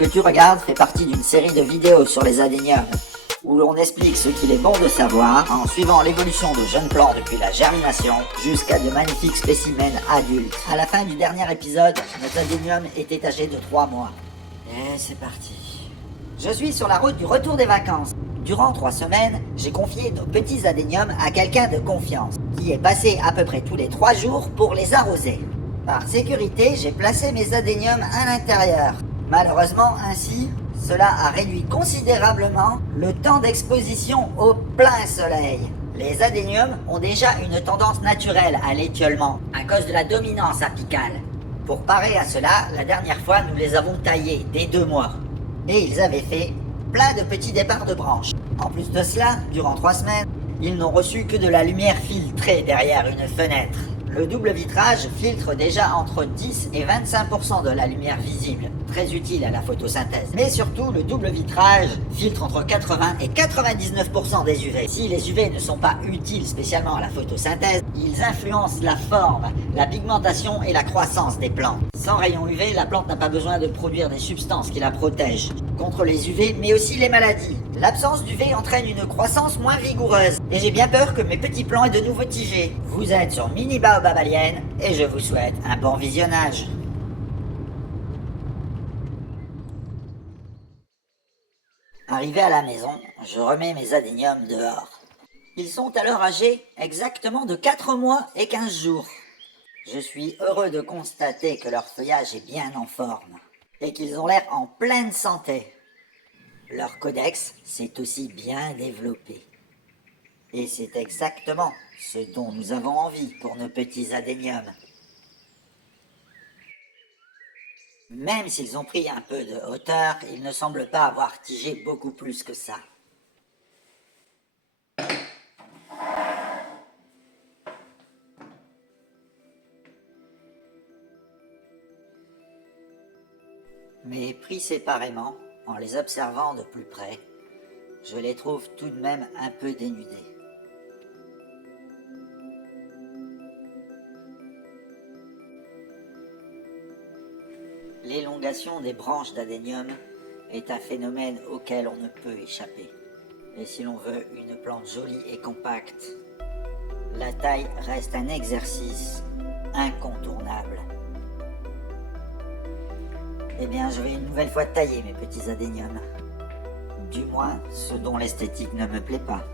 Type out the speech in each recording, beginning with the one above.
que tu regardes fait partie d'une série de vidéos sur les adéniums, où l'on explique ce qu'il est bon de savoir en suivant l'évolution de jeunes plants depuis la germination jusqu'à de magnifiques spécimens adultes. À la fin du dernier épisode, notre adénium était âgé de 3 mois. Et c'est parti. Je suis sur la route du retour des vacances. Durant 3 semaines, j'ai confié nos petits adéniums à quelqu'un de confiance, qui est passé à peu près tous les 3 jours pour les arroser. Par sécurité, j'ai placé mes adéniums à l'intérieur. Malheureusement, ainsi, cela a réduit considérablement le temps d'exposition au plein soleil. Les adéniums ont déjà une tendance naturelle à l'étiolement, à cause de la dominance apicale. Pour parer à cela, la dernière fois, nous les avons taillés dès 2 mois. Et ils avaient fait plein de petits départs de branches. En plus de cela, durant 3 semaines, ils n'ont reçu que de la lumière filtrée derrière une fenêtre. Le double vitrage filtre déjà entre 10 et 25% de la lumière visible, très utile à la photosynthèse. Mais surtout, le double vitrage filtre entre 80 et 99% des UV. Si les UV ne sont pas utiles spécialement à la photosynthèse, ils influencent la forme, la pigmentation et la croissance des plantes. Sans rayons UV, la plante n'a pas besoin de produire des substances qui la protègent contre les UV, mais aussi les maladies. L'absence d'UV entraîne une croissance moins vigoureuse, et j'ai bien peur que mes petits plants aient de nouveau tigé. Vous êtes sur Mini Baobab Alien, et je vous souhaite un bon visionnage. Arrivé à la maison, je remets mes adéniums dehors. Ils sont alors âgés exactement de 4 mois et 15 jours. Je suis heureux de constater que leur feuillage est bien en forme, et qu'ils ont l'air en pleine santé. Leur codex s'est aussi bien développé. Et c'est exactement ce dont nous avons envie pour nos petits adéniums. Même s'ils ont pris un peu de hauteur, ils ne semblent pas avoir tigé beaucoup plus que ça. Mais pris séparément, en les observant de plus près, je les trouve tout de même un peu dénudés. L'élongation des branches d'adénium est un phénomène auquel on ne peut échapper. Et si l'on veut une plante jolie et compacte, la taille reste un exercice incontournable. Eh bien, je vais une nouvelle fois tailler mes petits adéniums. Du moins, ceux dont l'esthétique ne me plaît pas.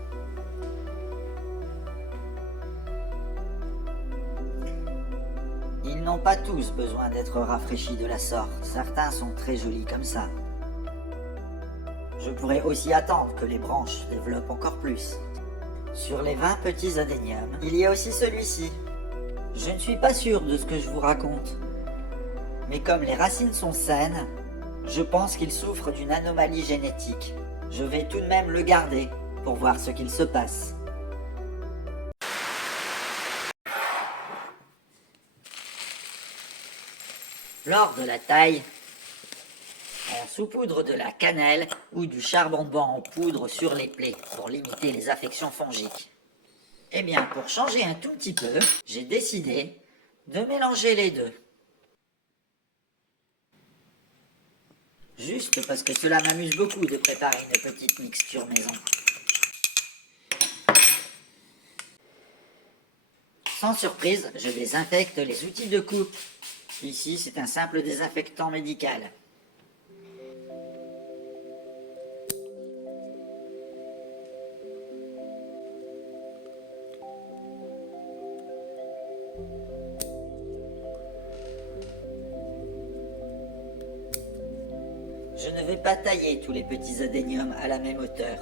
Ils n'ont pas tous besoin d'être rafraîchis de la sorte. Certains sont très jolis comme ça. Je pourrais aussi attendre que les branches développent encore plus. Sur les 20 petits adéniums, il y a aussi celui-ci. Je ne suis pas sûr de ce que je vous raconte. Mais comme les racines sont saines, je pense qu'il souffre d'une anomalie génétique. Je vais tout de même le garder pour voir ce qu'il se passe. Lors de la taille, on saupoudre de la cannelle ou du charbon de bois en poudre sur les plaies pour limiter les affections fongiques. Eh bien, pour changer un tout petit peu, j'ai décidé de mélanger les deux. Juste parce que cela m'amuse beaucoup de préparer une petite mixture maison. Sans surprise, je désinfecte les outils de coupe. Ici, c'est un simple désinfectant médical. Je ne vais pas tailler tous les petits adéniums à la même hauteur,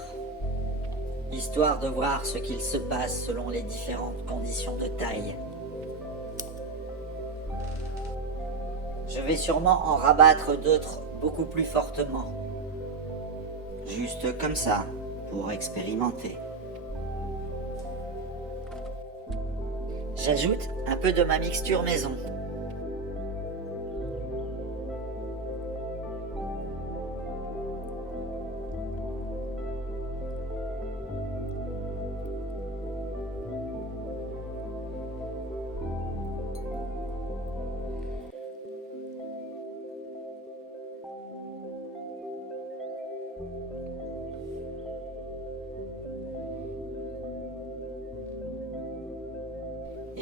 histoire de voir ce qu'il se passe selon les différentes conditions de taille. Je vais sûrement en rabattre d'autres beaucoup plus fortement. Juste comme ça, pour expérimenter. J'ajoute un peu de ma mixture maison.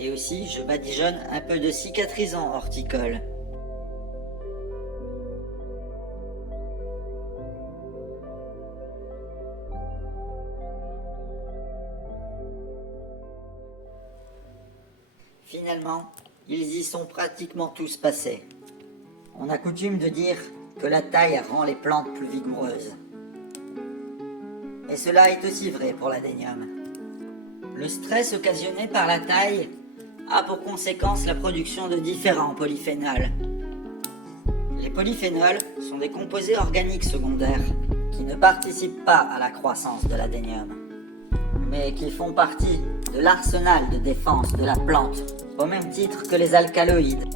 Et aussi, je badigeonne un peu de cicatrisant horticole. Finalement, ils y sont pratiquement tous passés. On a coutume de dire que la taille rend les plantes plus vigoureuses. Et cela est aussi vrai pour l'adénium. Le stress occasionné par la taille a pour conséquence la production de différents polyphénols. Les polyphénols sont des composés organiques secondaires qui ne participent pas à la croissance de l'adénium, mais qui font partie de l'arsenal de défense de la plante, au même titre que les alcaloïdes.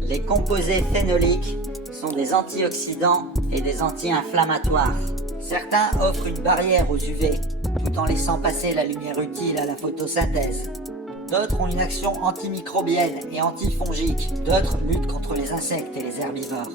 Les composés phénoliques sont des antioxydants et des anti-inflammatoires. Certains offrent une barrière aux UV, tout en laissant passer la lumière utile à la photosynthèse. D'autres ont une action antimicrobienne et antifongique. D'autres luttent contre les insectes et les herbivores.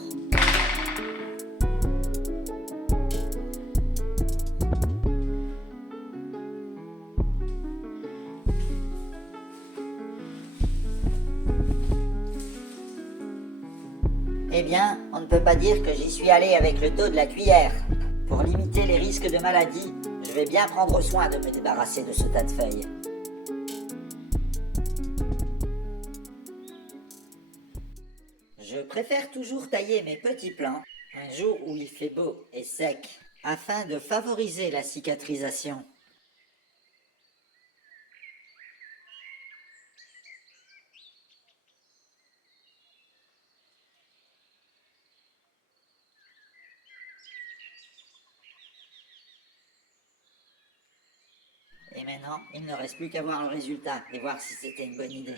Eh bien, on ne peut pas dire que j'y suis allé avec le dos de la cuillère. Pour limiter les risques de maladie, je vais bien prendre soin de me débarrasser de ce tas de feuilles. Je préfère toujours tailler mes petits plants un jour où il fait beau et sec, afin de favoriser la cicatrisation. Et maintenant, il ne reste plus qu'à voir le résultat et voir si c'était une bonne idée.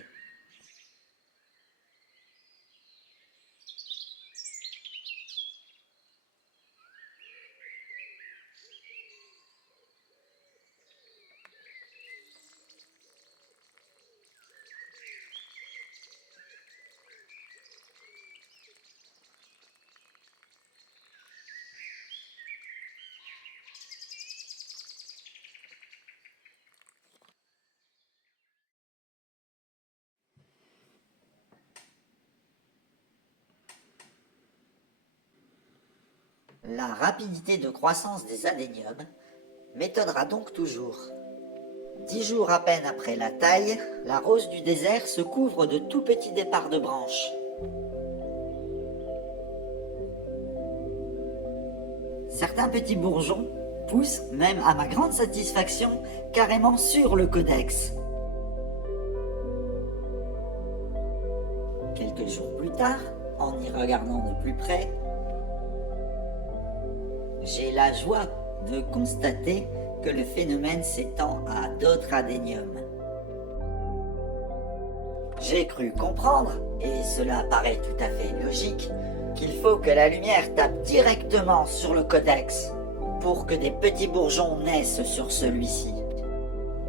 La rapidité de croissance des adéniums m'étonnera donc toujours. 10 jours à peine après la taille, la rose du désert se couvre de tout petits départs de branches. Certains petits bourgeons poussent, même à ma grande satisfaction, carrément sur le codex. Quelques jours plus tard, en y regardant de plus près, j'ai la joie de constater que le phénomène s'étend à d'autres adéniums. J'ai cru comprendre, et cela paraît tout à fait logique, qu'il faut que la lumière tape directement sur le codex pour que des petits bourgeons naissent sur celui-ci.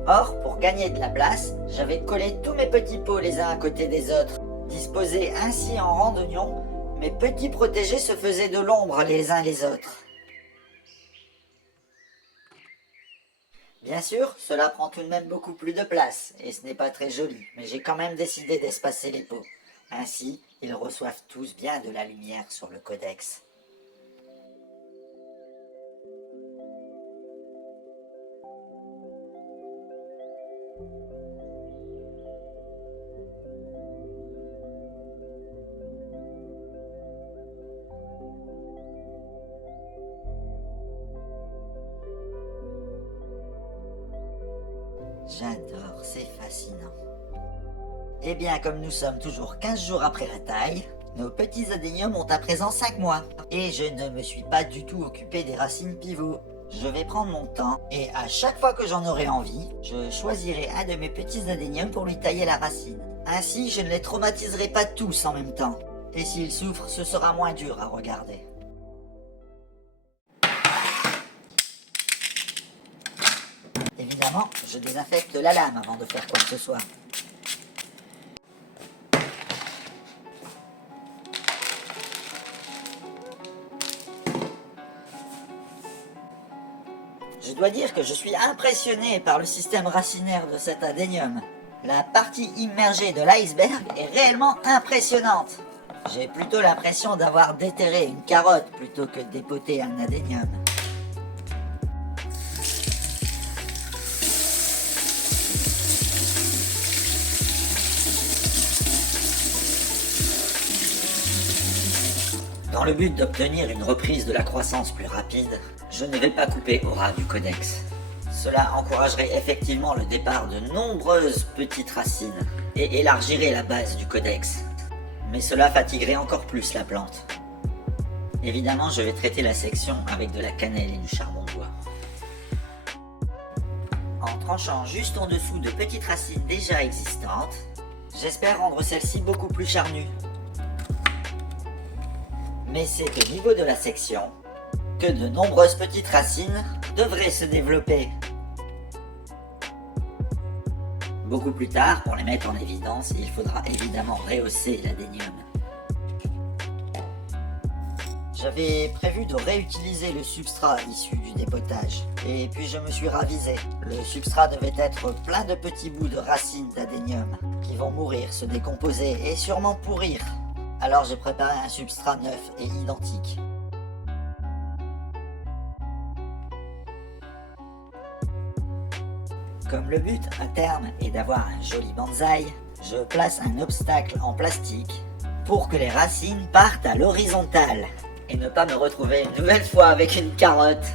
Or, pour gagner de la place, j'avais collé tous mes petits pots les uns à côté des autres. Disposés ainsi en rang d'oignons, mes petits protégés se faisaient de l'ombre les uns les autres. Bien sûr, cela prend tout de même beaucoup plus de place, et ce n'est pas très joli, mais j'ai quand même décidé d'espacer les pots. Ainsi, ils reçoivent tous bien de la lumière sur le codex. J'adore, c'est fascinant. Eh bien, comme nous sommes toujours 15 jours après la taille, nos petits adéniums ont à présent 5 mois. Et je ne me suis pas du tout occupé des racines pivots. Je vais prendre mon temps et à chaque fois que j'en aurai envie, je choisirai un de mes petits adéniums pour lui tailler la racine. Ainsi, je ne les traumatiserai pas tous en même temps. Et s'ils souffrent, ce sera moins dur à regarder. Évidemment, je désinfecte la lame avant de faire quoi que ce soit. Je dois dire que je suis impressionné par le système racinaire de cet adénium. La partie immergée de l'iceberg est réellement impressionnante. J'ai plutôt l'impression d'avoir déterré une carotte plutôt que de dépoter un adénium. Dans le but d'obtenir une reprise de la croissance plus rapide, je ne vais pas couper au ras du codex. Cela encouragerait effectivement le départ de nombreuses petites racines et élargirait la base du codex. Mais cela fatiguerait encore plus la plante. Évidemment, je vais traiter la section avec de la cannelle et du charbon de bois. En tranchant juste en dessous de petites racines déjà existantes, j'espère rendre celle-ci beaucoup plus charnue. Mais c'est au niveau de la section que de nombreuses petites racines devraient se développer. Beaucoup plus tard, pour les mettre en évidence, il faudra évidemment rehausser l'adénium. J'avais prévu de réutiliser le substrat issu du dépotage, et puis je me suis ravisé. Le substrat devait être plein de petits bouts de racines d'adénium qui vont mourir, se décomposer et sûrement pourrir. Alors j'ai préparé un substrat neuf et identique. Comme le but à terme est d'avoir un joli bonsaï, je place un obstacle en plastique pour que les racines partent à l'horizontale et ne pas me retrouver une nouvelle fois avec une carotte.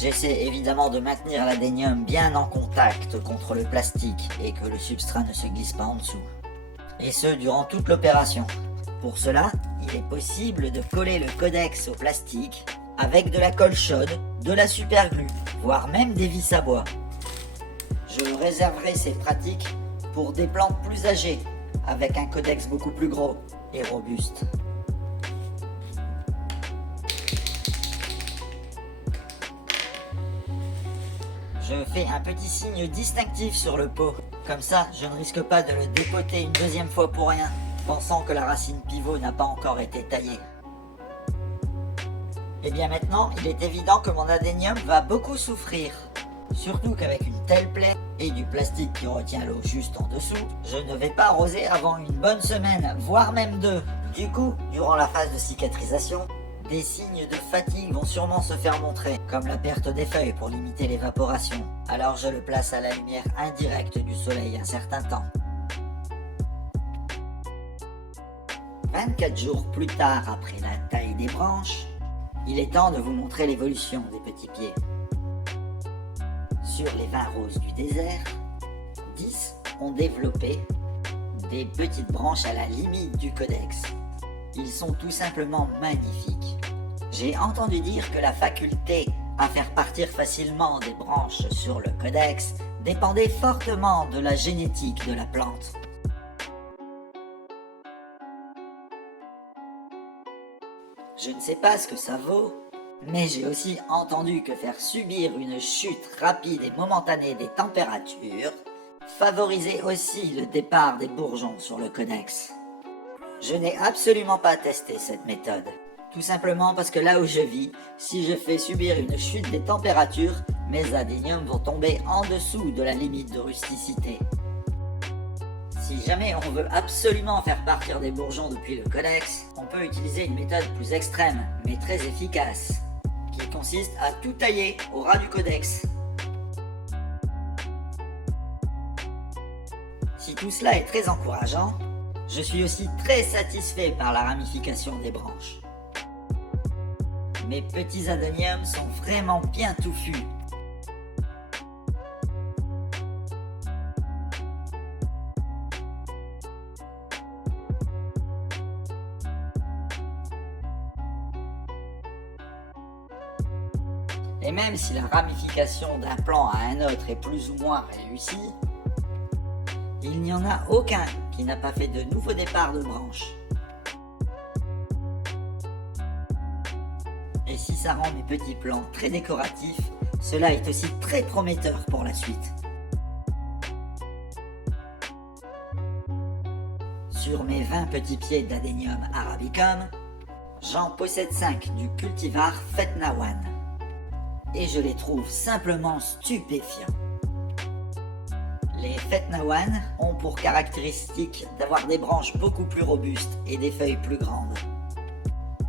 J'essaie évidemment de maintenir l'adénium bien en contact contre le plastique et que le substrat ne se glisse pas en dessous. Et ce, durant toute l'opération. Pour cela, il est possible de coller le codex au plastique avec de la colle chaude, de la superglue, voire même des vis à bois. Je réserverai ces pratiques pour des plantes plus âgées, avec un codex beaucoup plus gros et robuste. Je fais un petit signe distinctif sur le pot. Comme ça, je ne risque pas de le dépoter une deuxième fois pour rien, pensant que la racine pivot n'a pas encore été taillée. Et bien maintenant, il est évident que mon adénium va beaucoup souffrir. Surtout qu'avec une telle plaie et du plastique qui retient l'eau juste en dessous, je ne vais pas arroser avant une bonne semaine, voire même deux. Du coup, durant la phase de cicatrisation, des signes de fatigue vont sûrement se faire montrer, comme la perte des feuilles pour limiter l'évaporation. Alors je le place à la lumière indirecte du soleil un certain temps. 24 jours plus tard après la taille des branches, il est temps de vous montrer l'évolution des petits pieds. Sur les 20 roses du désert, 10 ont développé des petites branches à la limite du codex. Ils sont tout simplement magnifiques. J'ai entendu dire que la faculté à faire partir facilement des branches sur le codex dépendait fortement de la génétique de la plante. Je ne sais pas ce que ça vaut, mais j'ai aussi entendu que faire subir une chute rapide et momentanée des températures favorisait aussi le départ des bourgeons sur le codex. Je n'ai absolument pas testé cette méthode, tout simplement parce que là où je vis, si je fais subir une chute des températures, mes adéniums vont tomber en dessous de la limite de rusticité. Si jamais on veut absolument faire partir des bourgeons depuis le codex, on peut utiliser une méthode plus extrême, mais très efficace, qui consiste à tout tailler au ras du codex. Si tout cela est très encourageant, je suis aussi très satisfait par la ramification des branches. Mes petits adéniums sont vraiment bien touffus. Et même si la ramification d'un plan à un autre est plus ou moins réussie, il n'y en a aucun qui n'a pas fait de nouveau départ de branches. Et si ça rend mes petits plants très décoratifs, cela est aussi très prometteur pour la suite. Sur mes 20 petits pieds d'Adenium arabicum, j'en possède 5 du cultivar Fetna One. Et je les trouve simplement stupéfiants. Les Fetna One ont pour caractéristique d'avoir des branches beaucoup plus robustes et des feuilles plus grandes.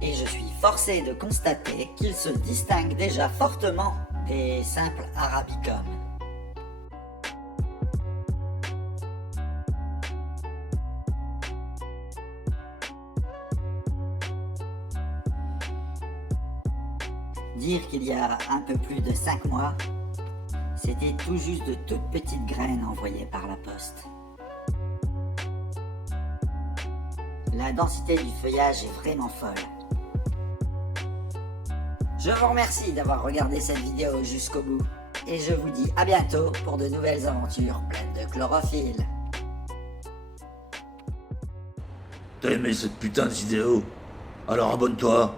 Et je suis forcé de constater qu'ils se distinguent déjà fortement des simples arabicum. Dire qu'il y a un peu plus de 5 mois, c'était tout juste de toutes petites graines envoyées par la poste. La densité du feuillage est vraiment folle. Je vous remercie d'avoir regardé cette vidéo jusqu'au bout, et je vous dis à bientôt pour de nouvelles aventures pleines de chlorophylle. T'as aimé cette putain de vidéo? Alors abonne-toi.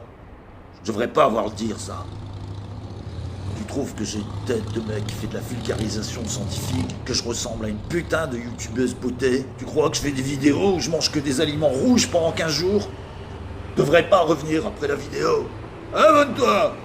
Je devrais pas avoir à dire ça. Tu trouves que j'ai une tête de mec qui fait de la vulgarisation scientifique, que je ressemble à une putain de youtubeuse beauté? Tu crois que je fais des vidéos où je mange que des aliments rouges pendant 15 jours? Je devrais pas revenir après la vidéo. Abonne-toi!